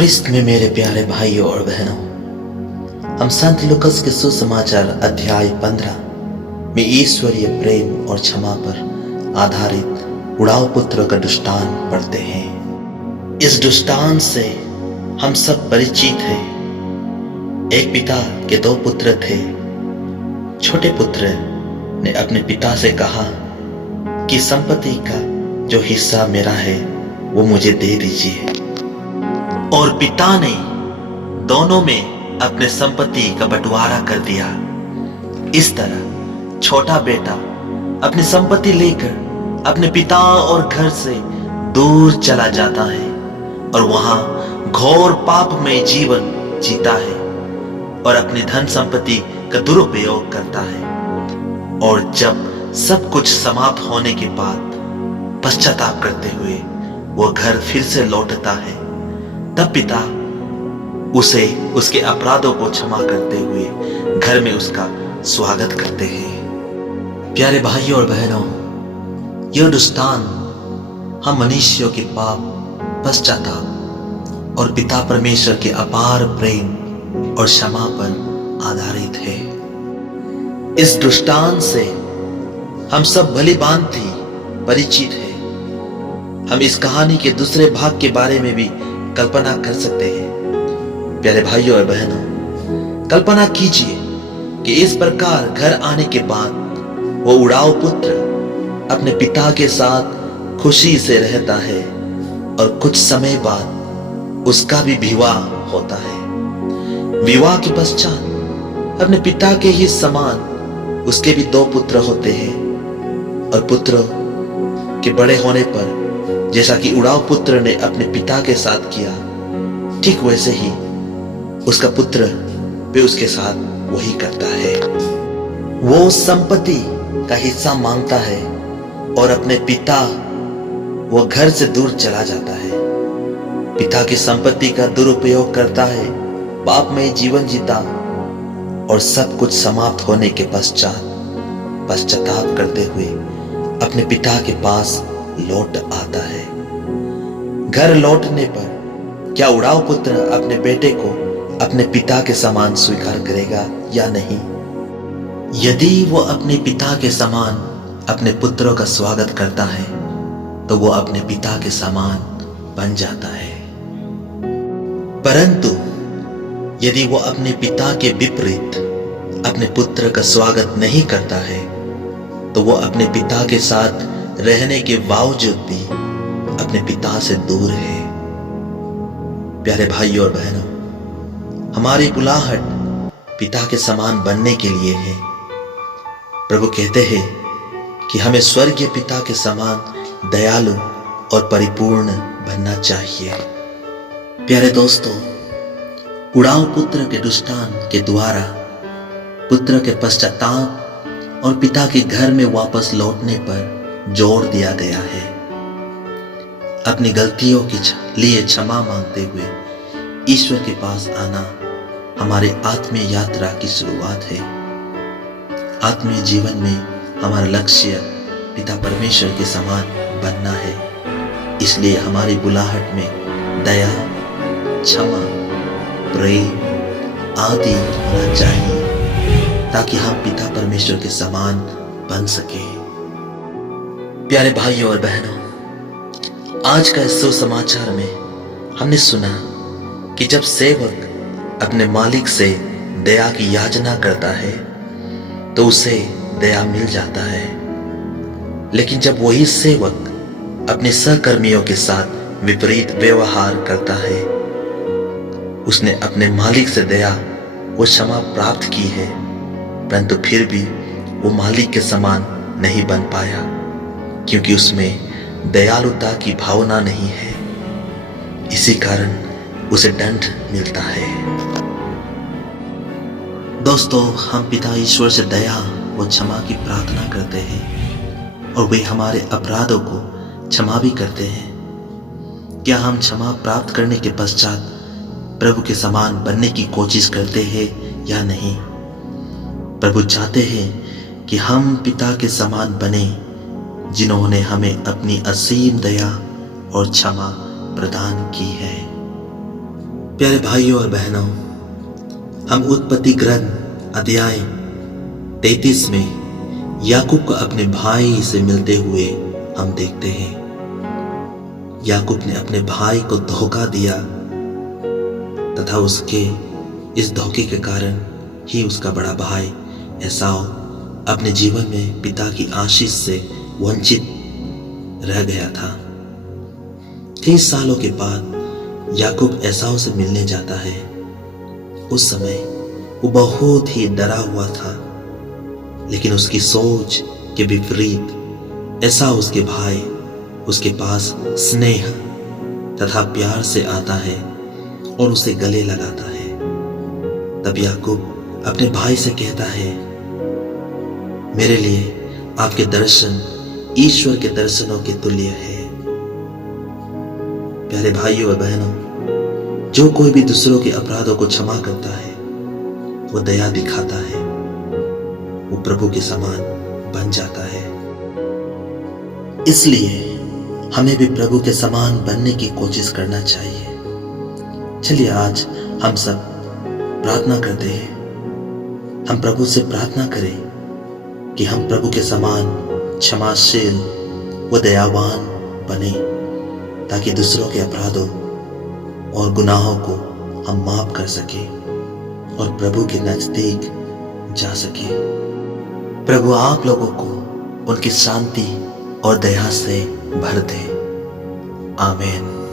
ख्रिस्त में मेरे प्यारे भाइयों और बहनों, हम संत लूकस के सुसमाचार अध्याय 15 में ईश्वरीय प्रेम और क्षमा पर आधारित उड़ाऊ पुत्र का दृष्टांत पढ़ते हैं। इस दृष्टांत से हम सब परिचित हैं। एक पिता के 2 पुत्र थे। छोटे पुत्र ने अपने पिता से कहा कि संपत्ति का जो हिस्सा मेरा है वो मुझे दे दीजिए, और पिता ने दोनों में अपने संपत्ति का बंटवारा कर दिया। इस तरह छोटा बेटा अपनी संपत्ति लेकर अपने पिता और घर से दूर चला जाता है और वहां घोर पाप में जीवन जीता है और अपनी धन संपत्ति का दुरुपयोग करता है। और जब सब कुछ समाप्त होने के बाद पश्चाताप करते हुए वो घर फिर से लौटता है, तब पिता उसे उसके अपराधों को क्षमा करते हुए घर में उसका स्वागत करते हैं। प्यारे भाइयों और बहनों, यह दृष्टांत हम मनुष्यों के पाप, पश्चाताप और पिता परमेश्वर के अपार प्रेम और क्षमा पर आधारित है। इस दृष्टांत से हम सब भली भांति परिचित हैं। हम इस कहानी के दूसरे भाग के बारे में भी कल्पना कर सकते हैं। प्यारे भाइयों और बहनों, कल्पना कीजिए कि इस प्रकार घर आने के बाद वो उड़ाऊ पुत्र अपने पिता के साथ खुशी से रहता है और कुछ समय बाद उसका भी विवाह होता है। विवाह के पश्चात अपने पिता के ही समान उसके भी 2 पुत्र होते हैं, और पुत्र के बड़े होने पर जैसा कि उड़ाऊ पुत्र ने अपने पिता के साथ किया, ठीक वैसे ही उसका पुत्र भी उसके साथ वही करता है। वो संपत्ति का हिस्सा मांगता है और अपने पिता वो घर से दूर चला जाता है। पिता की संपत्ति का दुरुपयोग करता है, पाप में जीवन जीता और सब कुछ समाप्त होने के पश्चात पश्चाताप करते हुए अपने पिता के पास लौट आता है। घर लौटने पर क्या उड़ाऊ पुत्र अपने बेटे को अपने पिता के समान स्वीकार करेगा या नहीं? यदि वो अपने पिता के समान अपने पुत्रों का स्वागत करता है तो वो अपने पिता के समान बन जाता है। परंतु यदि वो अपने पिता के विपरीत अपने पुत्र का स्वागत नहीं करता है तो वो अपने पिता के साथ रहने के बावजूद भी अपने पिता से दूर है। प्यारे भाइयों और बहनों, हमारी बुलाहट पिता के समान बनने के लिए है। प्रभु कहते हैं कि हमें स्वर्गीय पिता के समान दयालु और परिपूर्ण बनना चाहिए। प्यारे दोस्तों, उड़ाऊ पुत्र के दृष्टांत के द्वारा पुत्र के पश्चाताप और पिता के घर में वापस लौटने पर जोर दिया गया है। अपनी गलतियों के लिए क्षमा मांगते हुए ईश्वर के पास आना हमारे आत्मीय यात्रा की शुरुआत है। आत्मीय जीवन में हमारा लक्ष्य पिता परमेश्वर के समान बनना है। इसलिए हमारी बुलाहट में दया, क्षमा, प्रेम आदि होना चाहिए ताकि हम पिता परमेश्वर के समान बन सके। प्यारे भाइयों और बहनों, आज का इस सुसमाचार में हमने सुना कि जब सेवक अपने मालिक से दया की याचना करता है तो उसे दया मिल जाता है, लेकिन जब वही सेवक अपने सहकर्मियों के साथ विपरीत व्यवहार करता है, उसने अपने मालिक से दया वो क्षमा प्राप्त की है, परंतु फिर भी वो मालिक के समान नहीं बन पाया, क्योंकि उसमें दयालुता की भावना नहीं है। इसी कारण उसे दंड मिलता है। दोस्तों, हम पिता ईश्वर से दया व क्षमा की प्रार्थना करते हैं और वे हमारे अपराधों को क्षमा भी करते हैं। क्या हम क्षमा प्राप्त करने के पश्चात प्रभु के समान बनने की कोशिश करते हैं या नहीं? प्रभु चाहते हैं कि हम पिता के समान बने, जिन्होंने हमें अपनी असीम दया और क्षमा प्रदान की है। प्यारे भाइयों और बहनों, हम उत्पत्ति ग्रंथ अध्याय 33 में याकूब को अपने भाई से मिलते हुए हम देखते हैं। याकूब ने अपने भाई को धोखा दिया तथा उसके इस धोखे के कारण ही उसका बड़ा भाई एसाव अपने जीवन में पिता की आशीष से वंचित रह गया था। कई सालों के बाद याकूब एसाव से मिलने जाता है। उस समय वो बहुत ही डरा हुआ था, लेकिन उसकी सोच के विपरीत एसाव उसके भाई उसके पास स्नेह तथा प्यार से आता है और उसे गले लगाता है। तब याकूब अपने भाई से कहता है, मेरे लिए आपके दर्शन ईश्वर के दर्शनों के तुल्य है। प्यारे भाइयों और बहनों, जो कोई भी दूसरों के अपराधों को क्षमा करता है, वो दया दिखाता है, वो प्रभु के समान बन जाता है। इसलिए हमें भी प्रभु के समान बनने की कोशिश करना चाहिए। चलिए आज हम सब प्रार्थना करते हैं। हम प्रभु से प्रार्थना करें कि हम प्रभु के समान क्षमाशील व दयावान बने, ताकि दूसरों के अपराधों और गुनाहों को हम माफ कर सकें और प्रभु के नजदीक जा सकें। प्रभु आप लोगों को उनकी शांति और दया से भर दे। आमीन।